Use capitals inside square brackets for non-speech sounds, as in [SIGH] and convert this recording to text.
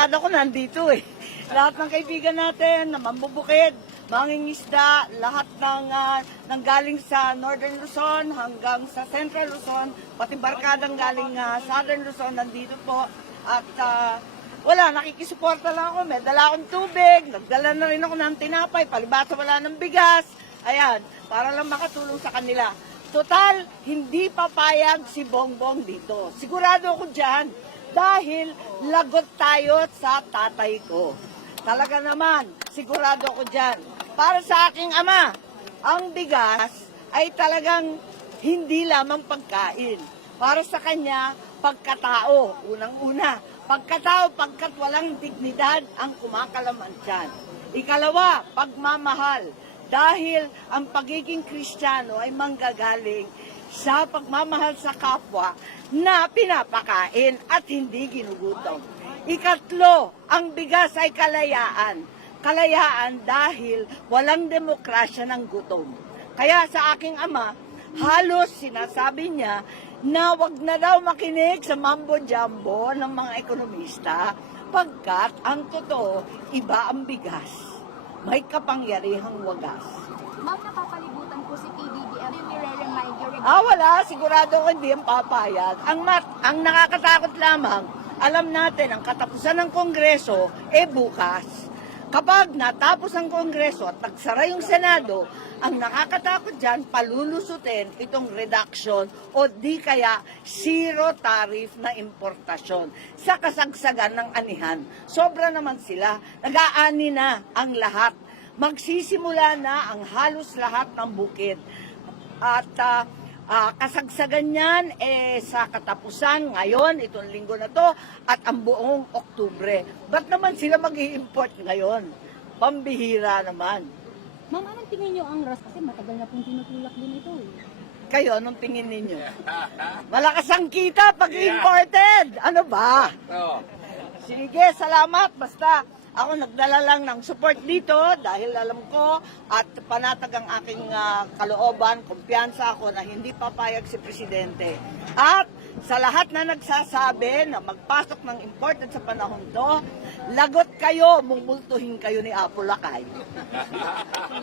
barkada ko nandito eh. [LAUGHS] Lahat ng kaibigan natin na mambubukid, mangingisda, lahat ng, uh, ah, ng galing sa Northern Luzon hanggang sa Central Luzon, pati barkadang galing uh, Southern Luzon nandito po. At uh, wala, nakikisuporta lang ako. May dala akong tubig, nagdala na rin ako ng tinapay, palibasa wala ng bigas. Ayan, para lang makatulong sa kanila. Total, hindi papayag si Bongbong dito. Sigurado ako dyan dahil lagot tayo sa tatay ko. Talaga naman, sigurado ko dyan. Para sa aking ama, ang bigas ay talagang hindi lamang pagkain. Para sa kanya, pagkatao, unang-una. Pagkatao, pagkat walang dignidad ang kumakalaman dyan. Ikalawa, pagmamahal. Dahil ang pagiging kristyano ay manggagaling sa pagmamahal sa kapwa na pinapakain at hindi ginugutom. Ikatlo, ang bigas ay kalayaan. Kalayaan dahil walang demokrasya ng gutom. Kaya sa aking ama, halos sinasabi niya na wag na daw makinig sa mambo-jambo ng mga ekonomista pagkat ang totoo, iba ang bigas may kapangyarihang wagas. Ma'am, napapalibutan po si PBBM. May re-remind you Ah, wala. Sigurado ko hindi ang papayag. Ang, mat ang nakakatakot lamang, alam natin, ang katapusan ng Kongreso, eh bukas. Kapag natapos ang Kongreso at nagsara yung Senado, ang nakakatakot dyan, palulusutin itong reduction o di kaya zero tariff na importasyon sa kasagsagan ng anihan. Sobra naman sila. Nag-aani na ang lahat. Magsisimula na ang halos lahat ng bukid. At uh, Uh, kasagsagan yan eh, sa katapusan ngayon, itong linggo na to, at ang buong Oktubre. Ba't naman sila mag import ngayon? Pambihira naman. Ma'am, anong tingin niyo ang RAS? Kasi matagal na pong tinutulak din ito eh. Kayo, anong tingin ninyo? Malakas ang kita pag imported! Ano ba? Sige, salamat. Basta ako nagdala lang ng support dito dahil alam ko at panatag ang aking uh, kalooban, kumpiyansa ako na hindi papayag si Presidente. At sa lahat na nagsasabi na magpasok ng important sa panahon to, lagot kayo, mumultuhin kayo ni Apo Lakay. [LAUGHS]